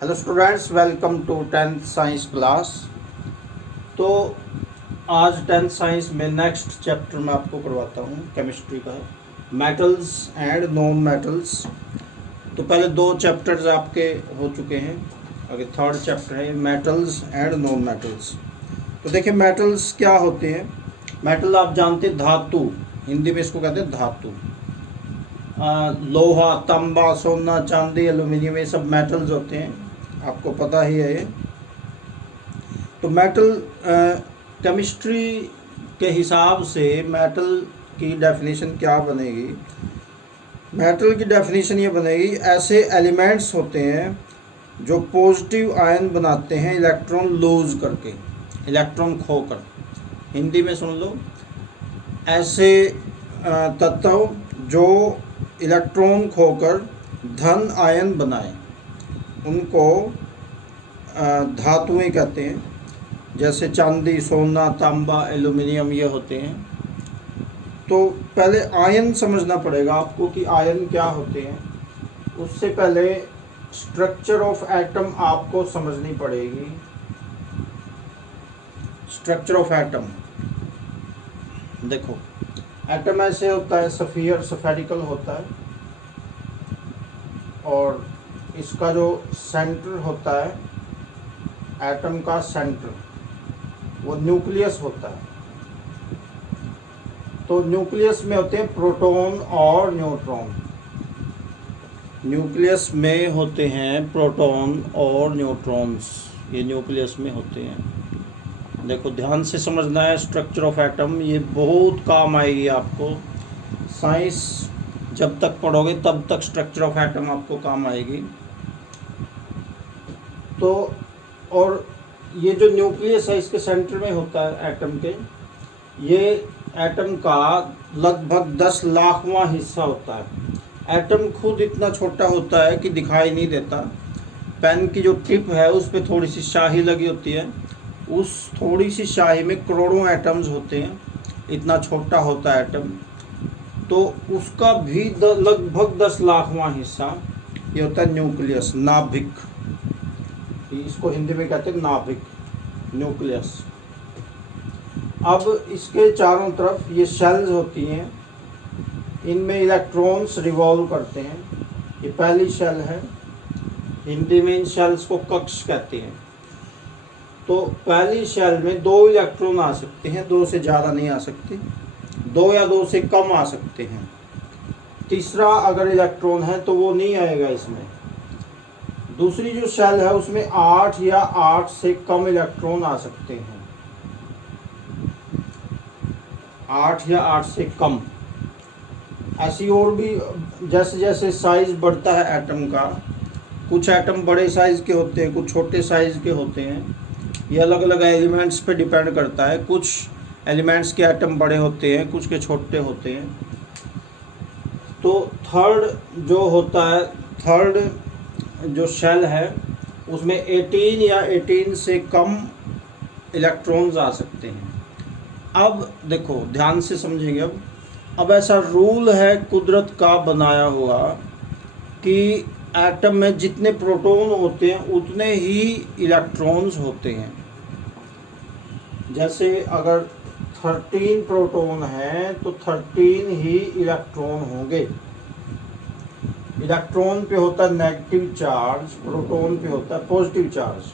Hello students, welcome to tenth science class. तो आज tenth science में नेक्स्ट चैप्टर मैं आपको करवाता हूँ केमिस्ट्री का, मेटल्स एंड नॉन मेटल्स। तो पहले दो चैप्टर्स आपके हो चुके हैं, आगे थर्ड चैप्टर है मेटल्स एंड नॉन मेटल्स। तो देखिए मेटल्स क्या होते हैं। मेटल आप जानते हैं धातु, हिंदी में इसको कहते हैं धातु। लोहा, तांबा, सोना, चांदी, एल्यूमिनियम, ये सब मेटल्स होते हैं, आपको पता ही है ये। तो मेटल केमिस्ट्री के हिसाब से मेटल की डेफिनेशन क्या बनेगी। मेटल की डेफिनेशन ये बनेगी, ऐसे एलिमेंट्स होते हैं जो पॉजिटिव आयन बनाते हैं इलेक्ट्रॉन लूज करके, इलेक्ट्रॉन खोकर। हिंदी में सुन लो, ऐसे तत्व जो इलेक्ट्रॉन खोकर धन आयन बनाए उनको धातुएं कहते हैं। जैसे चांदी, सोना, तांबा, एल्यूमिनियम ये होते हैं। तो पहले आयन समझना पड़ेगा आपको कि आयन क्या होते हैं। उससे पहले स्ट्रक्चर ऑफ एटम आपको समझनी पड़ेगी। स्ट्रक्चर ऑफ एटम देखो, एटम ऐसे होता है, सफियर स्फेरिकल होता है, और इसका जो सेंटर होता है एटम का सेंटर, वो न्यूक्लियस होता है। तो न्यूक्लियस में होते हैं प्रोटॉन और न्यूट्रॉन। न्यूक्लियस में होते हैं प्रोटॉन और न्यूट्रॉन्स, ये न्यूक्लियस में होते हैं। देखो ध्यान से समझना है स्ट्रक्चर ऑफ एटम, ये बहुत काम आएगी आपको। साइंस जब तक पढ़ोगे तब तक स्ट्रक्चर ऑफ एटम आपको काम आएगी। तो और ये जो न्यूक्लियस है इसके सेंटर में होता है एटम के, ये एटम का लगभग 10 लाखवां हिस्सा होता है। एटम खुद इतना छोटा होता है कि दिखाई नहीं देता। पेन की जो टिप है उस पर थोड़ी सी स्याही लगी होती है, उस थोड़ी सी स्याही में करोड़ों एटम्स होते हैं, इतना छोटा होता है एटम। तो उसका भी लगभग 10 लाखवां हिस्सा ये होता है न्यूक्लियस, नाभिक। इसको हिंदी में कहते हैं नाभिक, न्यूक्लियस। अब इसके चारों तरफ ये शेल्स होती हैं, इनमें इलेक्ट्रॉन्स रिवॉल्व करते हैं। ये पहली शेल है, हिंदी में इन शेल्स को कक्ष कहते हैं। तो पहली शेल में 2 इलेक्ट्रॉन आ सकते हैं, 2 से ज़्यादा नहीं आ सकते, 2 या 2 से कम आ सकते हैं। तीसरा अगर इलेक्ट्रॉन है तो वो नहीं आएगा इसमें। दूसरी जो शेल है उसमें 8 या 8 से कम इलेक्ट्रॉन आ सकते हैं, 8 या 8 से कम। ऐसी और भी, जैसे जैसे साइज बढ़ता है एटम का, कुछ एटम बड़े साइज के होते हैं, कुछ छोटे साइज के होते हैं। ये अलग अलग एलिमेंट्स पे डिपेंड करता है। कुछ एलिमेंट्स के एटम बड़े होते हैं, कुछ के छोटे होते हैं। तो थर्ड जो होता है, थर्ड जो शेल है उसमें 18 या 18 से कम इलेक्ट्रॉन्स आ सकते हैं। अब देखो ध्यान से समझेंगे। अब ऐसा रूल है कुदरत का बनाया हुआ कि एटम में जितने प्रोटॉन होते हैं उतने ही इलेक्ट्रॉन्स होते हैं। जैसे अगर 13 प्रोटॉन हैं तो 13 ही इलेक्ट्रॉन होंगे। इलेक्ट्रॉन पे होता है नेगेटिव चार्ज, प्रोटॉन पे होता है पॉजिटिव चार्ज।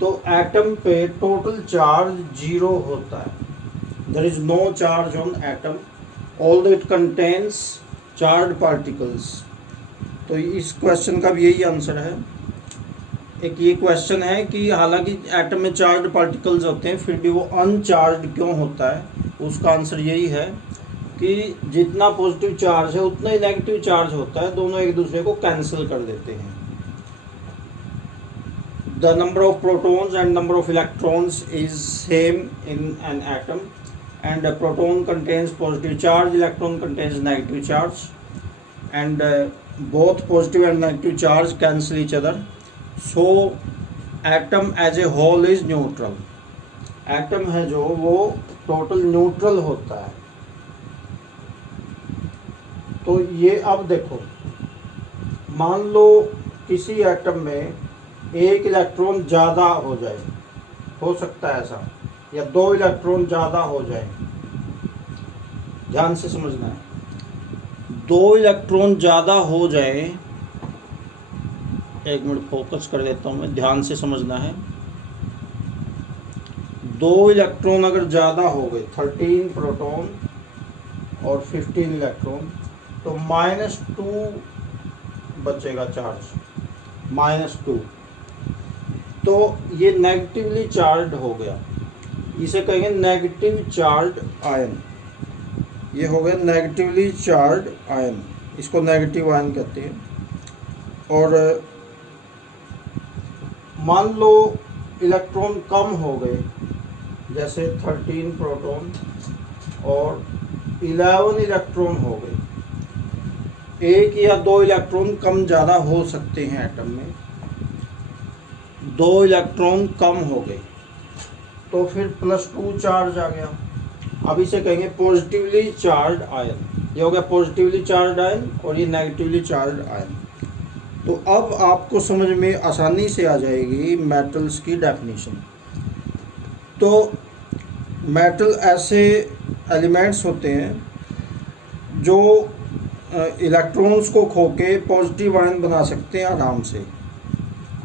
तो एटम पे टोटल चार्ज 0 होता है। There is no charge on atom although it contains charge particles. तो इस क्वेश्चन का भी यही आंसर है। एक ये क्वेश्चन है कि हालांकि एटम में चार्ज पार्टिकल्स होते हैं फिर भी वो अनचार्ज क्यों होता है। उसका आंसर यही है कि जितना पॉजिटिव चार्ज है उतना ही नेगेटिव चार्ज होता है, दोनों एक दूसरे को कैंसिल कर देते हैं। The number of protons and number of electrons is same in an atom and a proton contains positive charge, electron contains negative charge, and both positive and negative charge cancel each other, so atom as a whole is neutral. atom है जो वो total neutral होता है। तो ये अब देखो, मान लो किसी एटम में एक इलेक्ट्रॉन ज़्यादा हो जाए, हो सकता है ऐसा, या 2 इलेक्ट्रॉन ज़्यादा हो जाए। ध्यान से समझना है, 2 इलेक्ट्रॉन ज़्यादा हो जाए। एक मिनट फोकस कर देता हूँ मैं, ध्यान से समझना है। 2 इलेक्ट्रॉन अगर ज़्यादा हो गए, 13 प्रोटॉन और 15 इलेक्ट्रॉन, तो -2 बचेगा चार्ज, -2। तो ये नेगेटिवली चार्ज हो गया, इसे कहेंगे नेगेटिव चार्ज आयन। ये हो गया नेगेटिवली चार्ज आयन, इसको नेगेटिव आयन कहते हैं। और मान लो इलेक्ट्रॉन कम हो गए, जैसे 13 प्रोटॉन और 11 इलेक्ट्रॉन हो गए। 1 या 2 इलेक्ट्रॉन कम ज़्यादा हो सकते हैं एटम में। 2 इलेक्ट्रॉन कम हो गए तो फिर +2 चार्ज आ गया। अब इसे कहेंगे पॉजिटिवली चार्ज आयन। ये हो गया पॉजिटिवली चार्ज आयन और ये नेगेटिवली चार्ज आयन। तो अब आपको समझ में आसानी से आ जाएगी मेटल्स की डेफिनेशन। तो मेटल ऐसे एलिमेंट्स होते हैं जो इलेक्ट्रॉन्स को खो के पॉजिटिव आयन बना सकते हैं आराम से,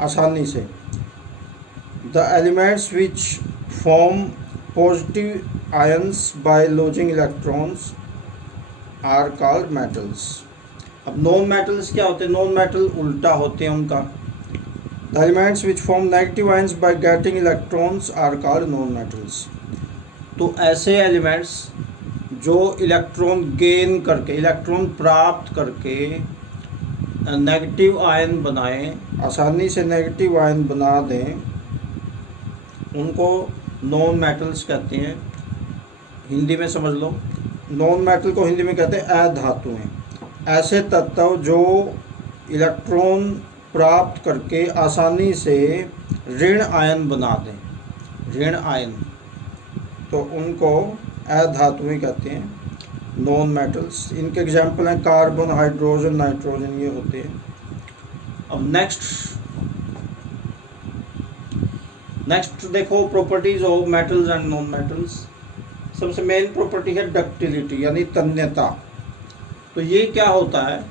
आसानी से। The elements which form positive ions by losing electrons are called metals. अब नॉन मेटल्स क्या होते हैं? नॉन मेटल उल्टा होते हैं उनका। The elements which form negative ions by gaining electrons are called non metals. तो ऐसे एलिमेंट्स जो इलेक्ट्रॉन गेन करके, इलेक्ट्रॉन प्राप्त करके नेगेटिव आयन बनाएं, आसानी से नेगेटिव आयन बना दें, उनको नॉन मेटल्स कहते हैं। हिंदी में समझ लो, नॉन मेटल को हिंदी में कहते हैं अधातुएं। ऐसे तत्व जो इलेक्ट्रॉन प्राप्त करके आसानी से ऋण आयन बना दें, ऋण आयन, तो उनको अधातुएं कहते हैं, नॉन मेटल्स। इनके एग्जाम्पल हैं कार्बन, हाइड्रोजन, नाइट्रोजन, ये होते हैं। अब नेक्स्ट देखो properties of metals and non metals. सबसे मेन प्रॉपर्टी है डक्टिलिटी, यानी तन्यता। तो ये क्या होता है?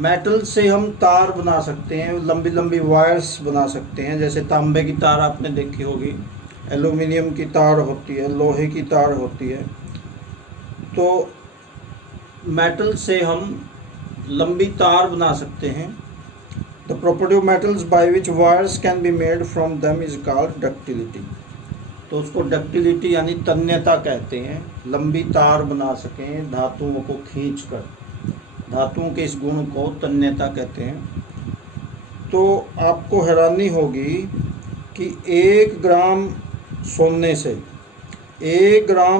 मेटल से हम तार बना सकते हैं, लंबी लंबी वायर्स बना सकते हैं। जैसे तांबे की तार आपने देखी होगी, एल्यूमिनियम की तार होती है, लोहे की तार होती है। तो मेटल से हम लंबी तार बना सकते हैं। The property of metals by which wires can be made from them is called ductility. तो उसको डक्टिलिटी यानी तन्यता कहते हैं। लंबी तार बना सकें धातुओं को खींच कर, धातुओं के इस गुण को तन्यता कहते हैं। तो आपको हैरानी होगी कि 1 ग्राम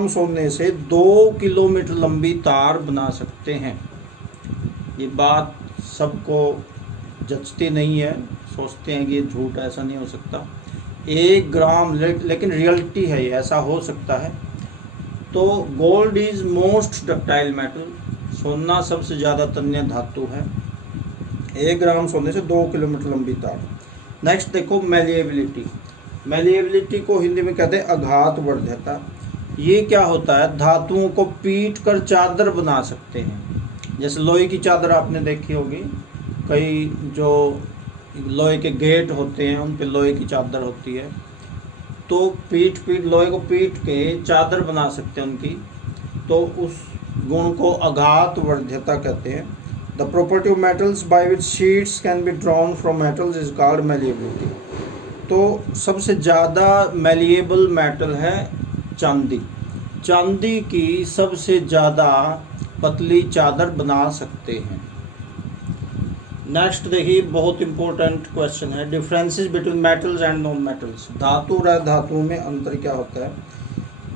सोने से 2 किलोमीटर लंबी तार बना सकते हैं। ये बात सबको जचती नहीं है, सोचते हैं कि ये झूठ, ऐसा नहीं हो सकता। 1 ग्राम, लेकिन रियलिटी है, ये ऐसा हो सकता है। तो gold is most ductile metal, सोना सबसे ज़्यादा तन्य धातु है। 1 ग्राम सोने से 2 किलोमीटर लंबी तार। नेक्स्ट देखो मैलिएबिलिटी। मैलिएबिलिटी को हिंदी में कहते हैं आघातवर्ध्यता। ये क्या होता है? धातुओं को पीट कर चादर बना सकते हैं। जैसे लोहे की चादर आपने देखी होगी, कई जो लोहे के गेट होते हैं उन पे लोहे की चादर होती है। तो लोहे को पीट के चादर बना सकते हैं उनकी। तो उस गुण को आघातवर्ध्यता कहते हैं। The property of metals by which sheets can be drawn from metals is called malleability. तो सबसे ज़्यादा मैलिएबल मेटल है चांदी। चांदी की सबसे ज़्यादा पतली चादर बना सकते हैं। नेक्स्ट देखिए, बहुत इंपॉर्टेंट क्वेश्चन है, differences between metals and non metals. धातु और अधातुओं में अंतर क्या होता है?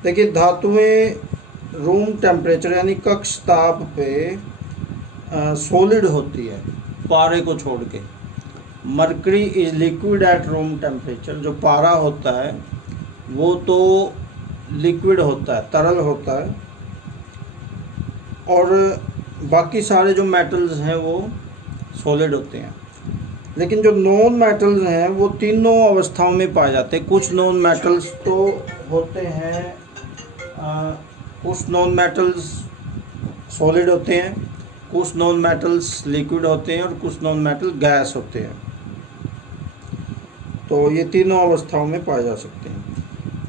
देखिए, धातुएं रूम टेम्परेचर यानी कक्ष ताप पे सॉलिड होती है, पारे को छोड़ के। Mercury is liquid at room temperature. जो पारा होता है वो तो लिक्विड होता है, तरल होता है। और बाकी सारे जो मेटल्स हैं वो सॉलिड होते हैं। लेकिन जो नॉन मेटल्स हैं वो तीनों अवस्थाओं में पाए जाते हैं। कुछ नॉन मेटल्स तो होते हैं कुछ नॉन मेटल्स सॉलिड होते हैं, कुछ नॉन मेटल्स लिक्विड होते हैं और कुछ नॉन मेटल गैस होते हैं। तो ये तीनों अवस्थाओं में पाए जा सकते हैं।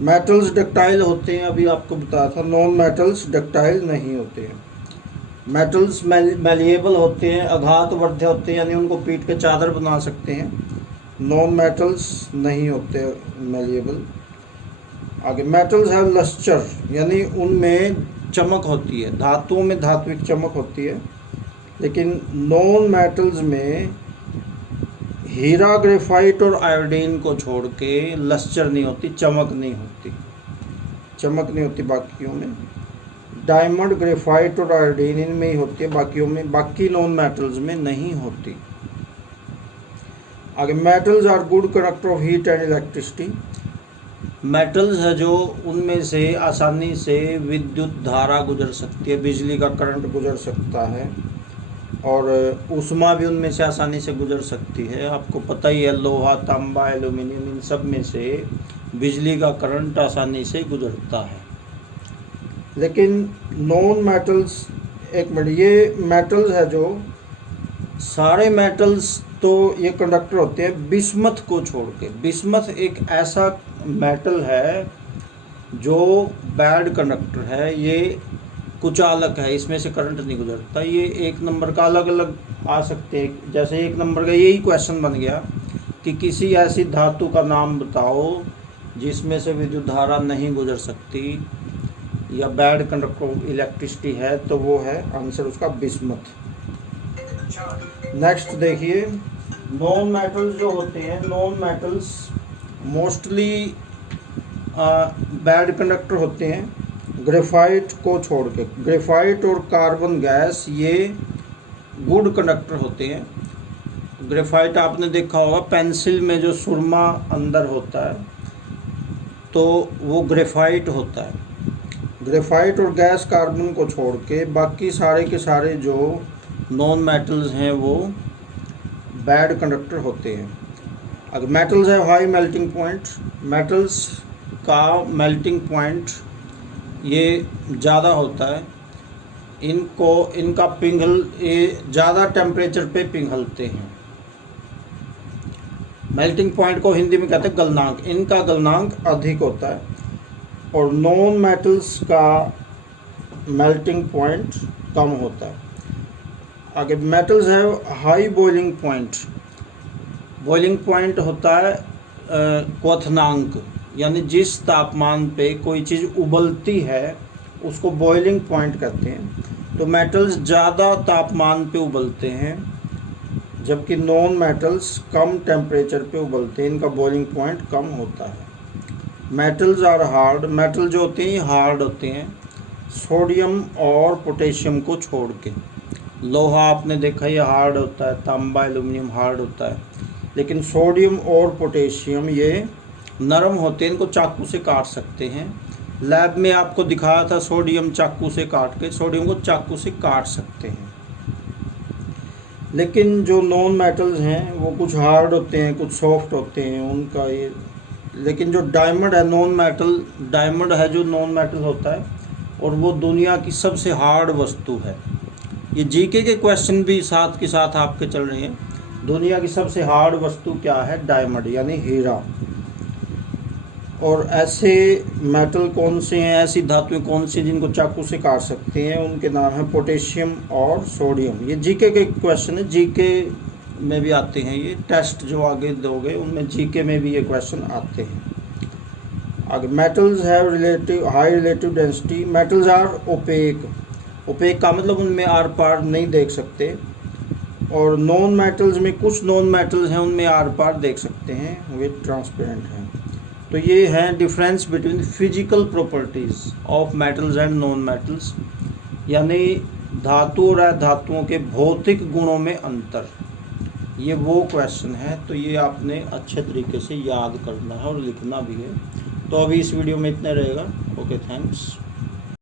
मेटल्स डक्टाइल होते हैं, अभी आपको बताया था। नॉन मेटल्स डक्टाइल नहीं होते हैं। मेटल्स मैलिएबल होते हैं, आघातवर्ध्य होते हैं, यानी उनको पीट के चादर बना सकते हैं। नॉन मेटल्स नहीं होते मैलिएबल। आगे मेटल्स हैव लस्टर, यानी उनमें चमक होती है, धातुओं में धात्विक चमक होती है। लेकिन नॉन मेटल्स में हीरा, ग्रेफाइट और आयोडीन को छोड़ के लस्टर नहीं होती, चमक नहीं होती, चमक नहीं होती बाकियों में। डायमंड, ग्रेफाइट और आयोडीन इनमें ही होती है, बाकियों में, बाकी नॉन मेटल्स में नहीं होती। आगे metals are good conductor of heat and electricity. Metals है जो उनमें से आसानी से विद्युत धारा गुजर सकती है, बिजली का करंट गुजर सकता है, और ऊष्मा भी उनमें से आसानी से गुजर सकती है। आपको पता ही है, लोहा, तांबा, एल्यूमिनियम, इन सब में से बिजली का करंट आसानी से गुजरता है। लेकिन नॉन मेटल्स, एक मिनट, ये मेटल्स है जो सारे मेटल्स तो ये कंडक्टर होते हैं बिस्मथ को छोड़ के। बिस्मथ एक ऐसा मेटल है जो बैड कंडक्टर है, ये कुचालक है, इसमें से करंट नहीं गुजरता। ये एक नंबर का अलग अलग आ सकते हैं। जैसे एक नंबर का यही क्वेश्चन बन गया कि किसी ऐसी धातु का नाम बताओ जिसमें से विद्युत धारा नहीं गुजर सकती या बैड कंडक्टर ऑफ इलेक्ट्रिसिटी है, तो वो है आंसर उसका बिस्मथ। नेक्स्ट देखिए, नॉन मेटल्स जो होते हैं, non metals mostly bad conductor होते हैं ग्रेफाइट को छोड़ के। ग्रेफाइट और कार्बन गैस ये गुड कंडक्टर होते हैं। ग्रेफाइट आपने देखा होगा, पेंसिल में जो सुरमा अंदर होता है तो वो ग्रेफाइट होता है। ग्रेफाइट और गैस कार्बन को छोड़ के बाकी सारे के सारे जो नॉन मेटल्स हैं वो बैड कंडक्टर होते हैं। अगर मेटल्स है हाई मेल्टिंग पॉइंट, मेटल्स का मेल्टिंग पॉइंट ये ज़्यादा होता है, इनका पिघल, ये ज़्यादा टेम्परेचर पे पिघलते हैं। मेल्टिंग पॉइंट को हिंदी में कहते हैं गलनांक, इनका गलनांक अधिक होता है। और नॉन मेटल्स का मेल्टिंग पॉइंट कम होता है। आगे मेटल्स है high boiling point. Boiling point होता है क्वथनांक, यानी जिस तापमान पे कोई चीज़ उबलती है उसको बॉइलिंग पॉइंट कहते हैं। तो मेटल्स ज़्यादा तापमान पे उबलते हैं, जबकि नॉन मेटल्स कम टेम्परेचर पे उबलते हैं, इनका बॉइलिंग पॉइंट कम होता है। मेटल्स आर हार्ड, मेटल जो होते हैं ये हार्ड होते हैं सोडियम और पोटेशियम को छोड़ के। लोहा आपने देखा ये हार्ड होता है, तांबा, एल्यूमिनियम हार्ड होता है, लेकिन सोडियम और पोटेशियम ये नरम होते हैं, इनको चाकू से काट सकते हैं। लैब में आपको दिखाया था सोडियम चाकू से काट के, सोडियम को चाकू से काट सकते हैं। लेकिन जो नॉन मेटल्स हैं वो कुछ हार्ड होते हैं, कुछ सॉफ्ट होते हैं, उनका ये। लेकिन जो डायमंड है, नॉन मेटल डायमंड है जो नॉन मेटल होता है, और वो दुनिया की सबसे हार्ड वस्तु है। ये जीके के क्वेश्चन भी साथ के साथ आपके चल रहे हैं। दुनिया की सबसे हार्ड वस्तु क्या है? डायमंड यानी हीरा। और ऐसे मेटल कौन से हैं, ऐसी धातुएं कौन सी जिनको चाकू से काट सकते हैं? उनके नाम है पोटेशियम और सोडियम। ये जीके के क्वेश्चन है, जीके में भी आते हैं। ये टेस्ट जो आगे दोगे उनमें जीके में भी ये क्वेश्चन आते हैं। आगे metals have relative high relative density. Metals are opaque. Opaque का मतलब उनमें आर पार नहीं देख सकते। और नॉन मेटल्स में कुछ नॉन मेटल्स हैं उनमें आर पार देख सकते हैं, वे ट्रांसपेरेंट हैं। तो ये है difference between physical properties of metals and non metals, यानी धातु और अधातुओं के भौतिक गुणों में अंतर। ये वो क्वेश्चन है, तो ये आपने अच्छे तरीके से याद करना है और लिखना भी है। तो अभी इस वीडियो में इतना रहेगा। Okay, thanks.